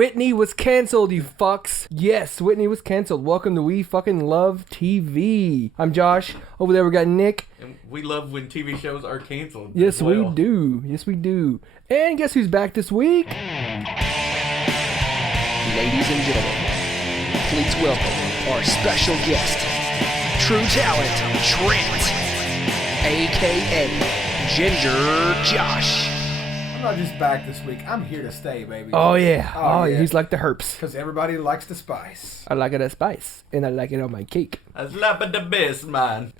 Whitney was canceled, you fucks. Yes, Whitney was canceled. Welcome to We Fucking Love TV. I'm Josh. Over there we got Nick. And we love when TV shows are canceled. Yes, we do. Yes, we do. And guess who's back this week? Ladies and gentlemen, please welcome our special guest, True Talent Trent, a.k.a. Ginger Josh. I'm not just back this week. I'm here to stay, baby. Oh, yeah. Oh, yeah. He's like the herps. Because everybody likes the spice. I like it at spice, and I like it on my cake. I slap at the best, man.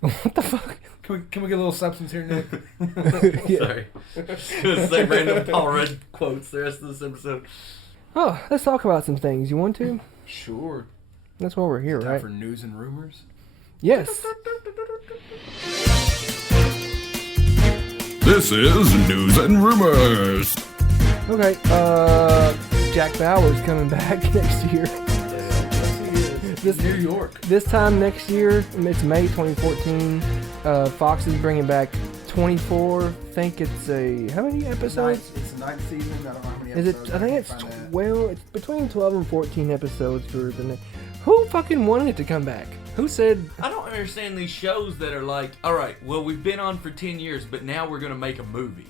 What the fuck? Can we get a little substance here, Nick? Yeah. Sorry. Just say random Paul Rudd quotes the rest of this episode. Oh, let's talk about some things. You want to? Sure. That's why we're here, Time right? for news and rumors. Yes. This is News and Rumors. Okay, Jack Bauer's coming back next year. This New York. This time next year, it's May 2014. Fox is bringing back 24. I think it's how many episodes? It's the ninth season. I don't know how many Is it? episodes. I think it's Find that. 12. It's between 12 and 14 episodes for the next. Who fucking wanted it to come back? Who said? I don't understand these shows that are like, all right, well, we've been on for 10 years, but now we're going to make a movie.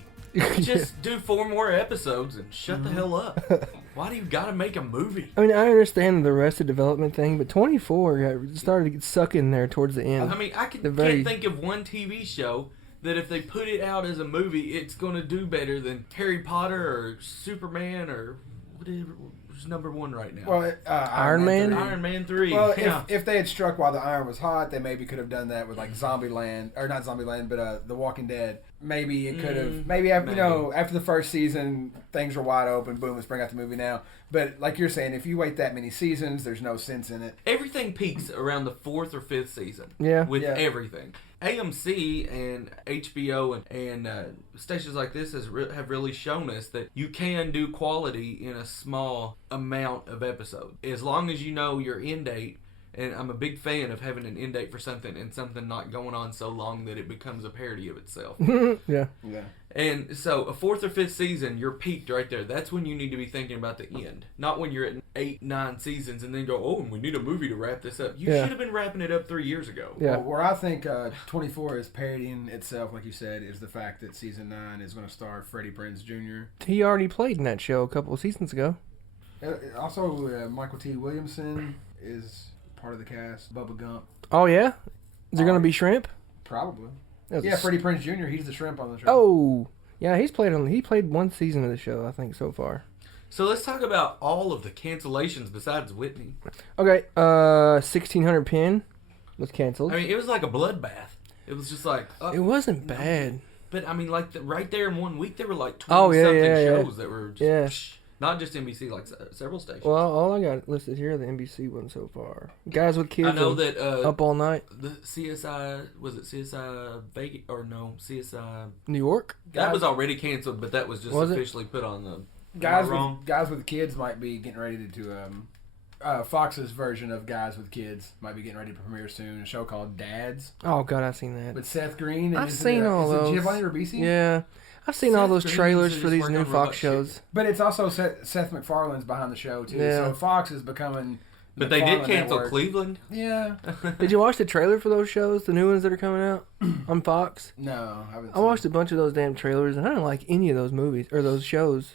Just do 4 more episodes and shut the hell up. Why do you got to make a movie? I mean, I understand the Arrested Development thing, but 24 started to get sucked in there towards the end. I mean, I can't think of one TV show that if they put it out as a movie, it's going to do better than Harry Potter or Superman or whatever. Who's number 1 right now? Well, Iron Man? 3. Iron Man 3. Well, yeah. if they had struck while the iron was hot, they maybe could have done that with like Zombieland, or not Zombieland, but The Walking Dead. Maybe it could have. Maybe after after the first season, things were wide open. Boom, let's bring out the movie now. But like you're saying, if you wait that many seasons, there's no sense in it. Everything peaks around the 4th or 5th season. Yeah. With Yeah. everything. AMC and HBO and stations like this have really shown us that you can do quality in a small amount of episodes. As long as you know your end date, and I'm a big fan of having an end date for something and something not going on so long that it becomes a parody of itself. Yeah. Yeah. And so a 4th or 5th season, you're peaked right there. That's when you need to be thinking about the end. Not when you're at 8, 9 seasons and then go, oh, we need a movie to wrap this up. You should have been wrapping it up 3 years ago. Yeah. Well, where I think 24 is parodying itself, like you said, is the fact that season 9 is going to star Freddie Prinze Jr. He already played in that show a couple of seasons ago. Also, Michael T. Williamson is part of the cast. Bubba Gump. Oh, yeah? Is there going to be shrimp? Probably. That was Yeah, Freddie Prinze Jr., he's the shrimp on the show. Oh, yeah, he played one season of the show, I think, so far. So let's talk about all of the cancellations besides Whitney. Okay, 1600 Pin was canceled. I mean, it was like a bloodbath. It was just like... It wasn't bad. But, I mean, like, right there in 1 week, there were like 20-something shows that were just... Not just NBC, like several stations. Well, all I got listed here are the NBC ones so far. Guys with Kids. I know that... Up All Night. The CSI... Was it CSI Vegas? Or no, CSI... New York? That was already canceled, but that was just Was it? officially put on the... Guys wrong? with Kids might be getting ready to Fox's version of Guys with Kids might be getting ready to premiere soon. A show called Dads Oh, God, I've seen that. with Seth Green. And I've is seen it, all is those. it Giovanni Ribisi? Yeah. I've seen all those Seth trailers Green for is these working new on Fox Robot shows. But it's also Seth MacFarlane's behind the show, too. Yeah. So Fox is becoming... But they did McFarlane cancel Network. Cleveland. Yeah. Did you watch the trailer for those shows, the new ones that are coming out on Fox? No, I haven't I watched a bunch of those damn trailers, and I don't like any of those movies, or those shows.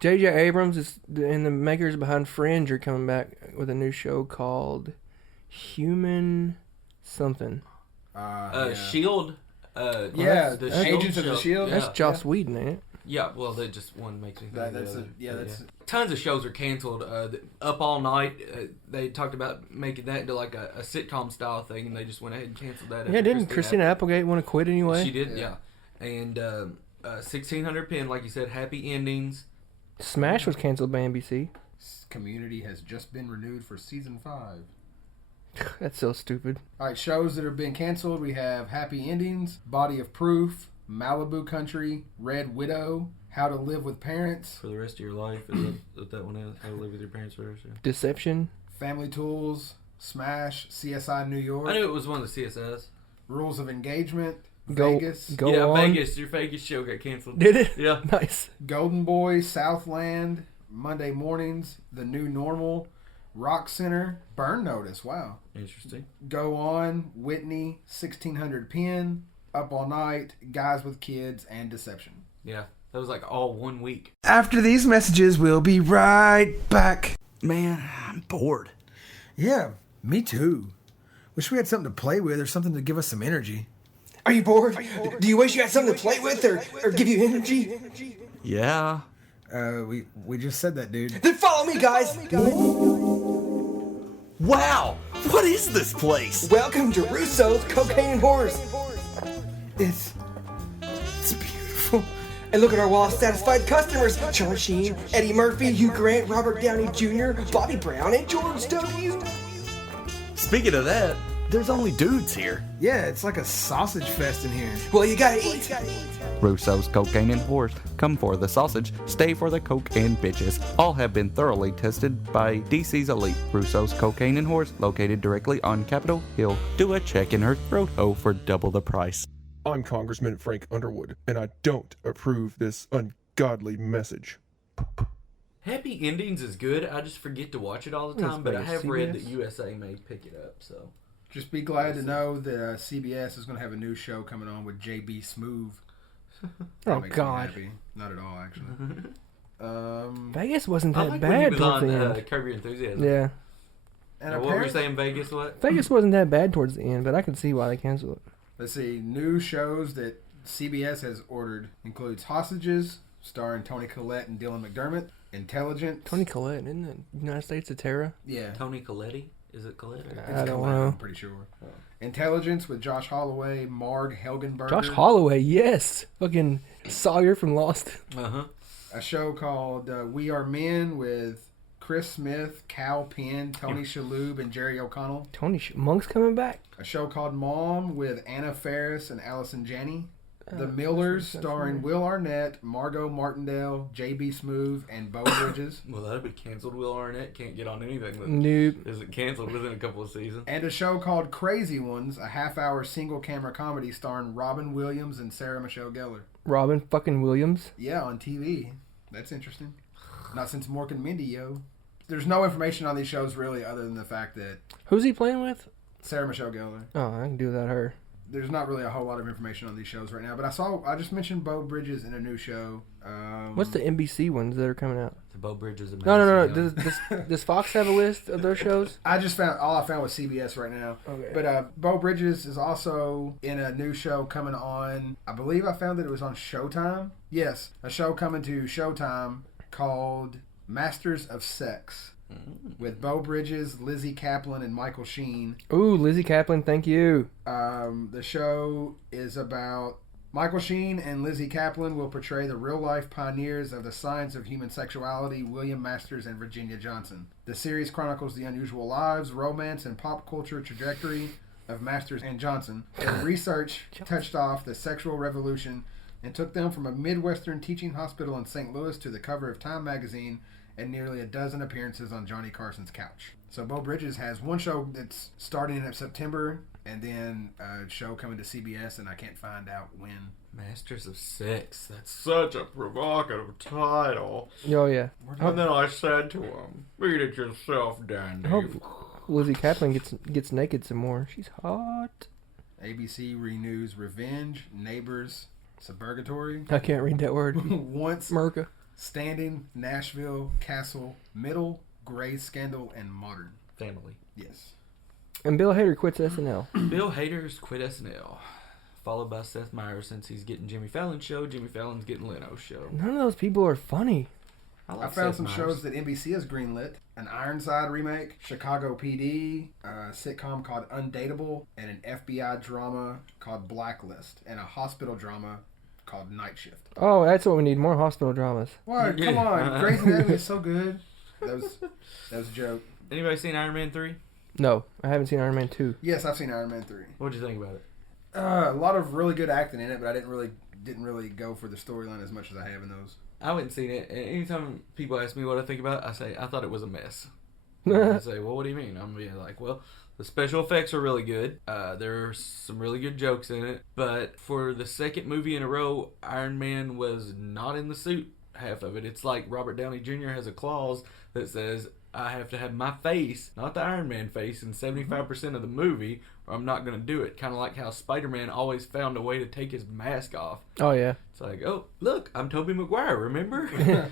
J.J. Abrams and the makers behind Fringe are coming back with a new show called Human something. Shield. Yeah, the Agents of the show. Shield. Yeah. That's Joss Whedon, ain't it? Yeah, well, that just one makes me think of the other. That's Tons of shows are canceled. Up All Night, they talked about making that into like a sitcom style thing, and they just went ahead and canceled that. Yeah, didn't Christina Applegate want to quit anyway? She did, yeah. And 1600 Pin, like you said, happy endings. Smash was canceled by NBC. Community has just been renewed for season 5. That's so stupid. All right, shows that are being canceled. We have Happy Endings, Body of Proof, Malibu Country, Red Widow, How to Live with Parents, For the rest of your life, is that one is? How to Live with Your Parents First? Yeah. Deception. Family Tools, Smash, CSI New York, I knew it was one of the CSS. Rules of Engagement, Go Vegas, on. Vegas. Your Vegas show got canceled. Did it? Yeah. Nice. Golden Boy, Southland, Monday Mornings, The New Normal, Rock Center, Burn Notice. Wow. Interesting. Go On, Whitney, 1600 Pen, Up All Night, Guys with Kids, and Deception. Yeah, that was like all 1 week. After these messages, we'll be right back. Man, I'm bored. Yeah, me too. Wish we had something to play with or something to give us some energy. Are you bored? Do you wish you had something to play with or give you energy? Yeah. We just said that, dude. Then follow me, guys. Wow! What is this place? Welcome to Russo's Cocaine and Horse. It's beautiful. And look at our wall of satisfied customers. Charlie Sheen, Eddie Murphy, Hugh Grant, Robert Downey Jr., Bobby Brown, and George W. Speaking of that, there's only dudes here. Yeah, it's like a sausage fest in here. Well, you gotta eat. Russo's Cocaine and Horse. Come for the sausage, stay for the coke and bitches. All have been thoroughly tested by DC's elite. Russo's Cocaine and Horse, located directly on Capitol Hill. Do a check in her throat hole for double the price. I'm Congressman Frank Underwood, and I don't approve this ungodly message. Happy Endings is good. I just forget to watch it all the time, but I have read that USA may pick it up, so. Just be glad to know that CBS is going to have a new show coming on with J.B. Smoove. Oh, God. Happy. Not at all, actually. Vegas wasn't I that like bad when he was towards on the end. Curb Your Enthusiasm. Yeah. And What were you saying, Vegas? What? Vegas wasn't that bad towards the end, but I could see why they canceled it. Let's see. New shows that CBS has ordered includes Hostages, starring Toni Collette and Dylan McDermott. Intelligent. Toni Collette, isn't it? United States of Terror? Yeah. Tony Coletti? Is it Coletti? I don't Collette, know. I'm pretty sure. Intelligence with Josh Holloway, Marg Helgenberger. Josh Holloway, yes. Fucking Sawyer from Lost. Uh-huh. A show called We Are Men with Chris Smith, Cal Penn, Tony Shalhoub, and Jerry O'Connell. Monk's coming back. A show called Mom with Anna Faris and Allison Janney. The Millers, starring Will Arnett, Margot Martindale, J.B. Smoove, and Bo Bridges. Well, that'll be canceled. Will Arnett can't get on anything that Nope. isn't canceled within a couple of seasons. And a show called Crazy Ones, a half-hour single-camera comedy starring Robin Williams and Sarah Michelle Gellar. Robin fucking Williams. Yeah, on TV. That's interesting. Not since Mork and Mindy, yo. There's no information on these shows, really, other than the fact that Who's he playing with? Sarah Michelle Gellar. Oh, I can do without her. There's not really a whole lot of information on these shows right now, but I just mentioned Bo Bridges in a new show. What's the NBC ones that are coming out? The Bo Bridges and No. Does Fox have a list of those shows? I found was CBS right now. Okay. But Bo Bridges is also in a new show coming on. I believe I found that it was on Showtime. Yes, a show coming to Showtime called Masters of Sex with Bo Bridges, Lizzie Kaplan, and Michael Sheen. Ooh, Lizzie Kaplan, thank you. The show is about Michael Sheen and Lizzie Kaplan will portray the real-life pioneers of the science of human sexuality, William Masters and Virginia Johnson. The series chronicles the unusual lives, romance, and pop culture trajectory of Masters and Johnson. Their research touched off the sexual revolution and took them from a Midwestern teaching hospital in St. Louis to the cover of Time magazine and nearly a dozen appearances on Johnny Carson's couch. So Bo Bridges has one show that's starting in September, and then a show coming to CBS, and I can't find out when. Masters of Sex. That's such a provocative title. Oh, yeah. And then I said to him, "Beat it yourself, Dandy." I hope Lizzie Kaplan gets naked some more. She's hot. ABC renews Revenge, Neighbors, Suburgatory. I can't read that word. Once, Merca. Standing, Nashville, Castle, Middle, Grey Scandal, and Modern. Family. Yes. And Bill Hader quits SNL. Bill Hader's quit SNL. Followed by Seth Meyers since he's getting Jimmy Fallon's show. Jimmy Fallon's getting Leno's show. None of those people are funny. I found some shows that NBC has greenlit. An Ironside remake, Chicago PD, a sitcom called Undateable, and an FBI drama called Blacklist, and a hospital drama called Night Shift. Oh, that's what we need. More hospital dramas. What? Come on. Grey's Anatomy is so good. That was a joke. Anybody seen Iron Man 3? No, I haven't seen Iron Man 2. Yes, I've seen Iron Man 3. What'd you think about it? A lot of really good acting in it, but I didn't really go for the storyline as much as I have in those. I wouldn't seen it. And anytime people ask me what I think about it, I say, I thought it was a mess. I say, well, what do you mean? I'm being like, well, the special effects are really good. There are some really good jokes in it. But for the second movie in a row, Iron Man was not in the suit half of it. It's like Robert Downey Jr. has a clause that says, I have to have my face, not the Iron Man face, in 75% of the movie, or I'm not going to do it. Kind of like how Spider-Man always found a way to take his mask off. Oh, yeah. It's like, oh, look, I'm Tobey Maguire, remember?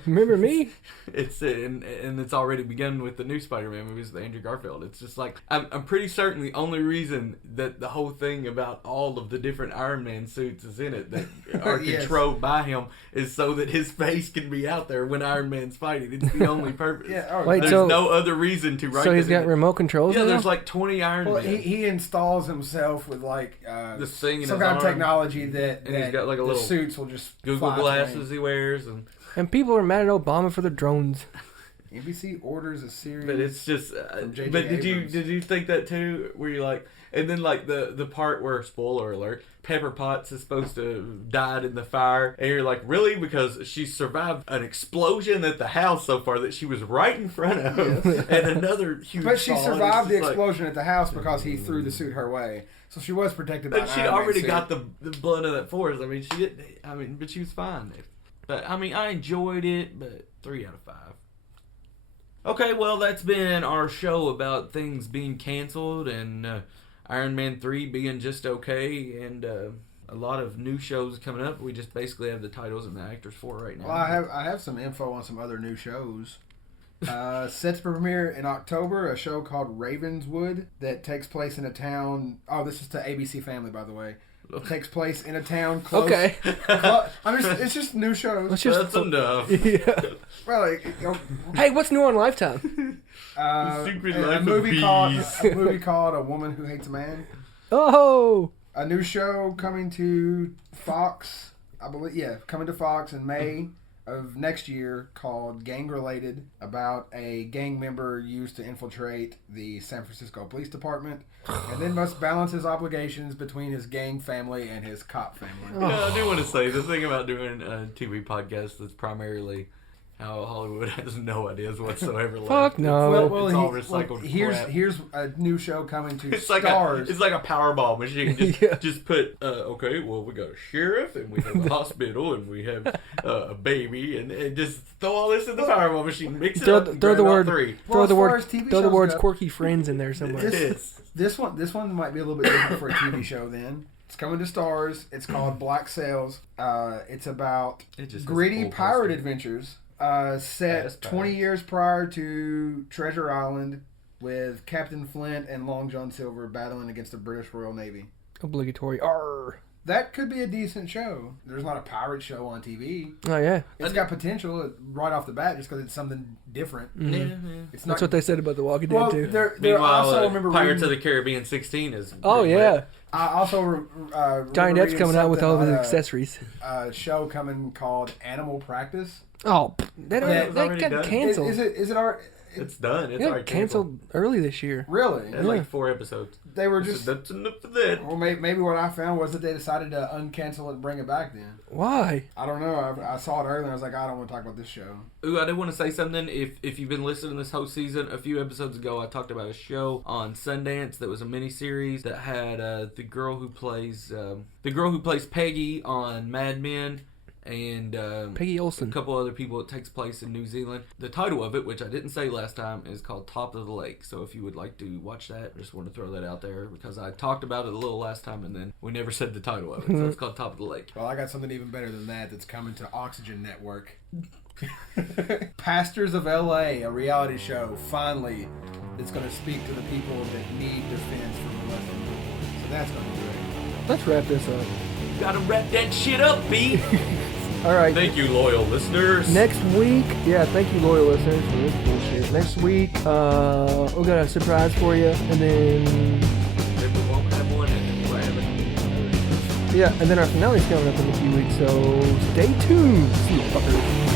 Remember me? And it's already begun with the new Spider-Man movies with Andrew Garfield. It's just like, I'm pretty certain the only reason that the whole thing about all of the different Iron Man suits is in it that are controlled by him is so that his face can be out there when Iron Man's fighting. It's the only purpose. There's no other reason to write. So he's got remote controls. Yeah, now? there's like 20 Iron Men. He installs himself with like this thing in some his kind of arm, technology that and he's got like a little suits will just Google fly glasses he wears, and people are mad at Obama for the drones. NBC orders a series. But it's just. But did you think that too? Were you like, and then like the part where, spoiler alert, Pepper Potts is supposed to have died in the fire, and you're like, really? Because she survived an explosion at the house so far that she was right in front of, and anotother huge. But she fall, survived the like, explosion at the house because he threw the suit her way, so she was protected by. But she'd already got the blood of that force. I mean, she didn't. I mean, but she was fine. But I mean, I enjoyed it. But 3 out of 5. Okay, well, that's been our show about things being canceled and Iron Man 3 being just okay, and a lot of new shows coming up. We just basically have the titles and the actors for right now. Well, I have some info on some other new shows. Set to premiere in October, a show called Ravenswood that takes place in a town. Oh, this is to ABC Family, by the way. It takes place in a town close. Okay. It's just new shows. That's enough. Yeah. Well, hey, what's new on Lifetime? Secret a Life movie of called A Woman Who Hates a Man. Oh. A new show coming to Fox, I believe. Yeah, coming to Fox in May of next year called Gang Related, about a gang member used to infiltrate the San Francisco Police Department and then must balance his obligations between his gang family and his cop family. Yeah, I do want to say the thing about doing a TV podcast that's primarily how Hollywood has no ideas whatsoever. Fuck no. Well, it's all recycled crap. Here's a new show coming to It's Stars. it's like a Powerball machine. Just put, okay, well, we got a sheriff, and we have a hospital, and we have a baby, and just throw all this in the Powerball machine, mix it up, and throw the grab word, all 3. throw the word, TV throw the shows words go- quirky friends in there somewhere. This one might be a little bit different for a TV show then. It's coming to Stars. It's called Black Sails. It's about gritty pirate adventures set 20 years prior to Treasure Island, with Captain Flint and Long John Silver battling against the British Royal Navy. Obligatory. Arr. That could be a decent show. There's not a pirate show on TV. Oh, yeah. It's got potential right off the bat just because it's something different. Mm-hmm. Yeah. It's not, That's what they said about The Walking Dead, too. Meanwhile, also remember Pirates reading, of the Caribbean 16 is... Oh, yeah. I also Johnny Depp's coming out with all of his about accessories. a show coming called Animal Practice. Oh, that already got done. canceled. Is it our... It's done. It's It already got canceled early this year. Really? It's like 4 episodes. They were just... That's enough for that. Well, maybe what I found was that they decided to uncancel it and bring it back then. Why? I don't know. I saw it earlier and I was like, I don't want to talk about this show. Ooh, I did want to say something. If you've been listening this whole season, a few episodes ago, I talked about a show on Sundance that was a miniseries that had the girl who plays Peggy on Mad Men, and Peggy Olsen. a couple other people. It takes place in New Zealand. The title of it, which I didn't say last time, is called Top of the Lake. So if you would like to watch that, I just want to throw that out there because I talked about it a little last time and then we never said the title of it. So it's called Top of the Lake. Well, I got something even better than that that's coming to Oxygen Network. Pastors of LA, a reality show, finally, that's going to speak to the people that need defense from molesting people. So that's going to be great. Let's wrap this up. You gotta wrap that shit up, B. All right. Thank you, loyal listeners. Next week, thank you, loyal listeners, for this bullshit. Next week, we got a surprise for you, and then... Maybe we won't have one, and then we'll have it. Yeah, and then our finale's coming up in a few weeks, so stay tuned. See you fuckers.